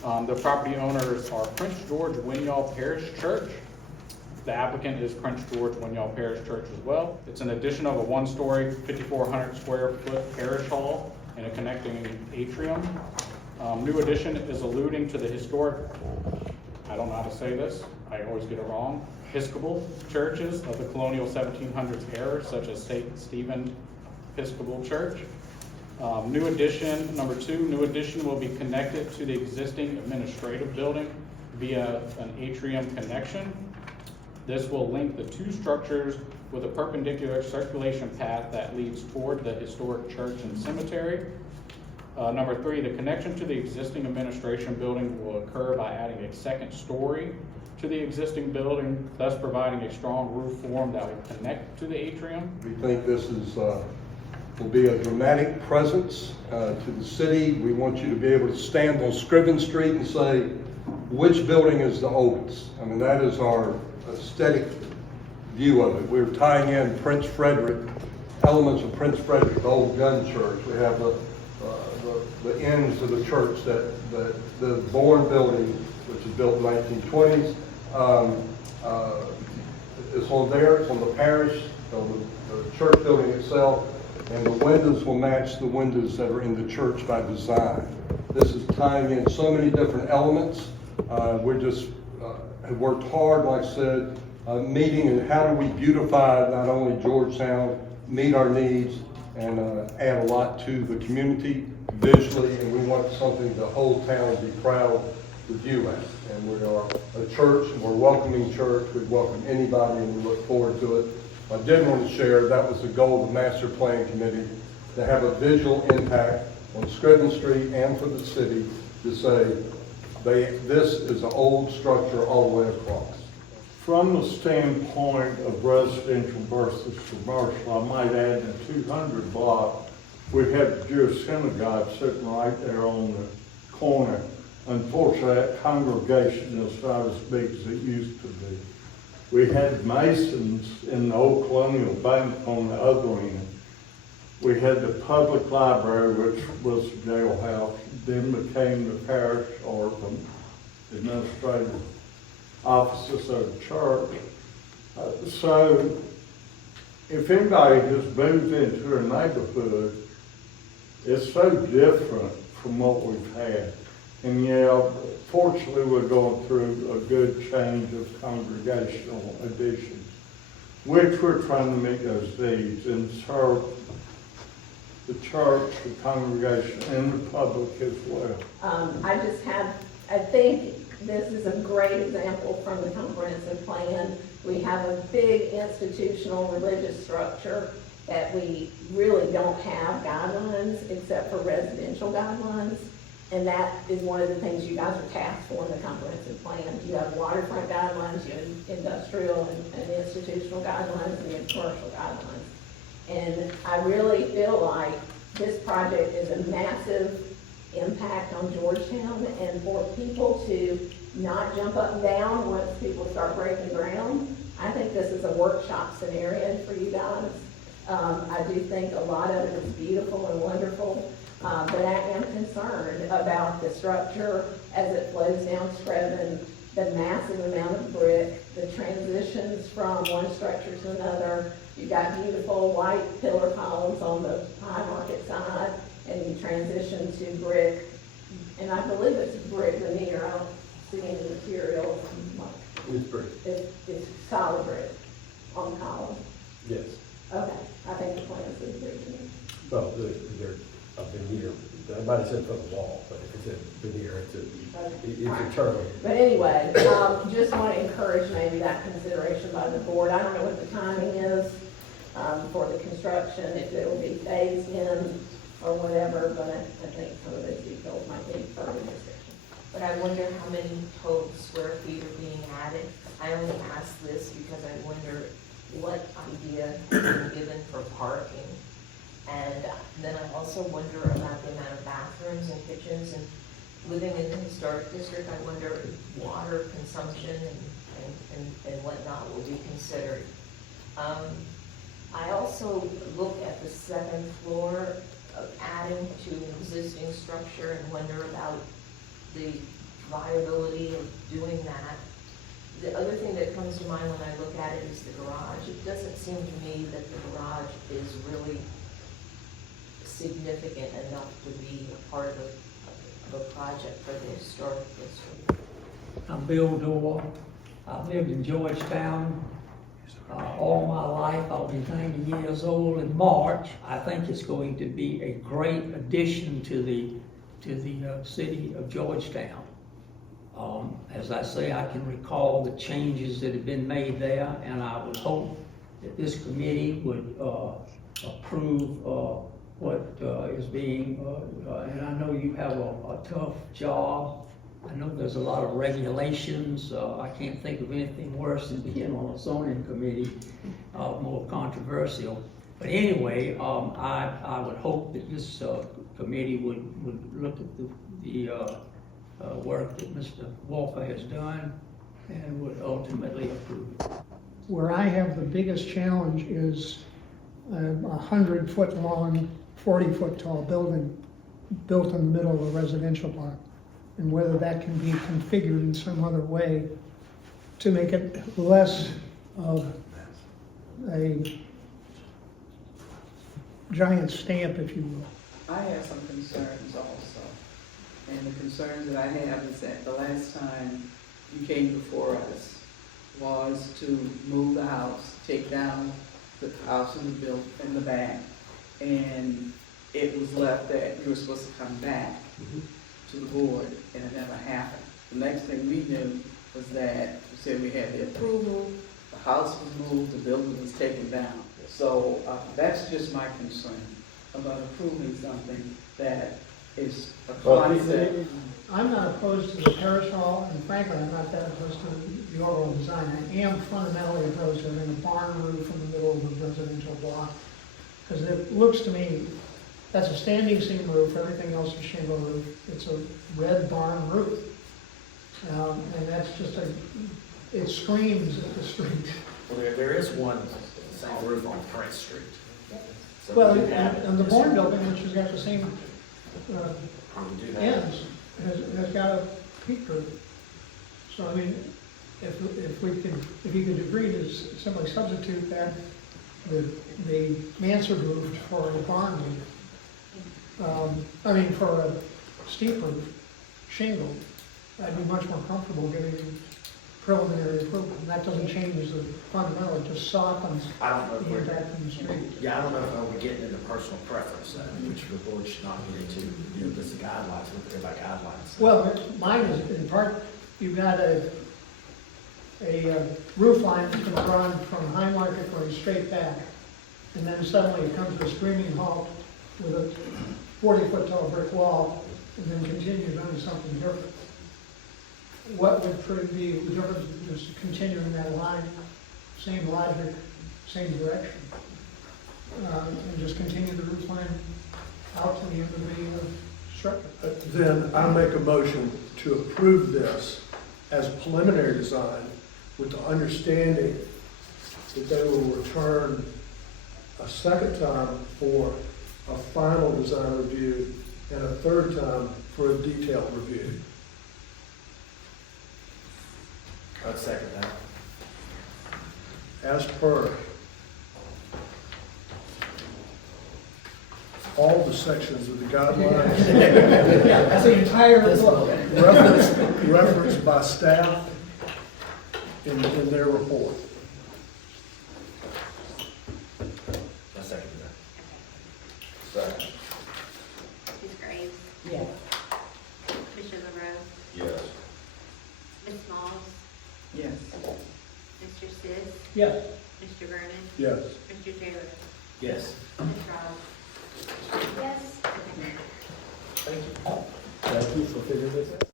The property owners are Prince George Winyall Parish Church. The applicant is Prince George Winyall Parish Church as well. It's an addition of a one-story, 5,400 square foot parish hall and a connecting atrium. New addition is alluding to the historic, I don't know how to say this, I always get it wrong, Episcopal churches of the colonial 1700s era, such as St. Stephen Episcopal Church. New addition, number 2, new addition will be connected to the existing administrative building via an atrium connection. This will link the two structures with a perpendicular circulation path that leads toward the historic church and cemetery. Number 3, the connection to the existing administration building will occur by adding a second story to the existing building, thus providing a strong roof form that will connect to the atrium. We think this is will be a dramatic presence to the city. We want you to be able to stand on Scriven Street and say, which building is the oldest? I mean, that is our aesthetic view of it. We're tying in Prince Frederick, elements of Prince Frederick, the old gun church. We have the ends of the church, that the Bourne building, which is built in the 1920s, is on there. It's on the parish, on the church building itself, and the windows will match the windows that are in the church by design. This is tying in so many different elements. We're just have worked hard, like I said, meeting and how do we beautify not only Georgetown, meet our needs, and add a lot to the community visually, and we want something the whole town to be proud to view at. And we are a church, and we're a welcoming church. We welcome anybody, and we look forward to it. I did want to share that was the goal of the Master Plan Committee, to have a visual impact on Scriven Street and for the city to say, this is an old structure all the way across. From the standpoint of residential versus commercial, I might add the 200 block, we have the Jewish synagogue sitting right there on the corner. Unfortunately, that congregation is not as big as it used to be. We had Masons in the old Colonial Bank on the other end. We had the public library, which was the jailhouse, then became the parish or the administrative offices of the church. So if anybody has moved into a neighborhood, it's so different from what we've had. And yeah, fortunately we're going through a good change of congregational additions, which we're trying to meet those needs and serve the church, the congregation, and the public as well. I think this is a great example from the comprehensive plan. We have a big institutional religious structure that we really don't have guidelines except for residential guidelines. And that is one of the things you guys are tasked for in the comprehensive plan. You have waterfront guidelines, you have industrial and institutional guidelines, and you have commercial guidelines. And I really feel like this project is a massive impact on Georgetown, and for people to not jump up and down once people start breaking ground, I think this is a workshop scenario for you guys. I do think a lot of it is beautiful and wonderful, but I am concerned about the structure as it flows down Scriven, the massive amount of brick, the transitions from one structure to another. You've got beautiful white pillar columns on the High Market side, and you transition to brick, and I believe it's brick veneer. I don't see any material. It's brick. It's solid brick on the column. Yes. Okay, I think the plan is brick veneer. Well, they're a veneer. I might have said for the wall, but if it's a veneer, it's a term. But anyway, just want to encourage maybe that consideration by the board. I don't know what the timing is for the construction, if it will be phased in or whatever, but I think some of those details might be further discussion. But I wonder how many total square feet are being added. I only ask this because I wonder what idea is being given for parking. And then I also wonder about the amount of bathrooms and kitchens, and living in the historic district, I wonder if water consumption and whatnot will be considered. I also look at the second floor of adding to an existing structure and wonder about the viability of doing that. The other thing that comes to mind when I look at it is the garage. It doesn't seem to me that the garage is really significant enough to be a part of a project for the historic district. I'm Bill Dorr. I've lived in Georgetown all my life. I'll be 90 years old in March. I think it's going to be a great addition to the city of Georgetown. As I say, I can recall the changes that have been made there, and I would hope that this committee would approve what is being, and I know you have a tough job. I know there's a lot of regulations. I can't think of anything worse than being on a zoning committee, more controversial. But anyway, I would hope that this committee would look at the work that Mr. Walker has done and would ultimately approve it. Where I have the biggest challenge is a 100-foot long, 40-foot tall building built in the middle of a residential block, and whether that can be configured in some other way to make it less of a giant stamp, if you will. I have some concerns also. And the concerns that I have is that the last time you came before us was to move the house, take down the house in the back, and it was left that you were supposed to come back to the board, and it never happened. The next thing we knew was that you said we had the approval, the house was moved, the building was taken down. So that's just my concern about approving something that is a concept. I'm not opposed to the parish hall, and frankly, I'm not that opposed to the overall design. I am fundamentally opposed to having a barn roof in the middle of a residential block, because it looks to me, that's a standing seam roof, everything else is shingle roof. It's a red barn roof. And that's just it screams at the street. Well, there is one, same roof on Prince Street. So Well, we do have- and the barn building, which has got the same we do have- ends, has got a peak roof. So I mean, if you could agree to simply substitute that, the mansard roof for a barn roof, for a steep roof, shingle, I'd be much more comfortable giving you preliminary approval. And that doesn't change the fundamental, it just softens I don't know if the we're, impact on the street. yeah, I don't know if we're getting into personal preference, which the board should not get into. You know, this is guidelines, we're about guidelines. Well, mine is in part, you've got a roof line that's been run from High Market going straight back, and then suddenly it comes to a screaming halt with a 40-foot tall brick wall, and then continues on to something different. What would be the difference in just continuing that line, same logic, same direction, and just continue the roof line out to the end of the structure? Then I make a motion to approve this as preliminary design with the understanding that they will return a second time for a final design review and a third time for a detailed review. I'd second that. As per all the sections of the guidelines, Yeah, that's the entire book. referenced by staff in their report. I second that. Second. Ms. Graves? Yes. Mr. LaRoe? Yes. Ms. Smalls? Yes. Mr. Sis? Yes. Mr. Vernon? Yes. Mr. Taylor? Yes. Ms. Ross? Yes. Thank you for figuring this out.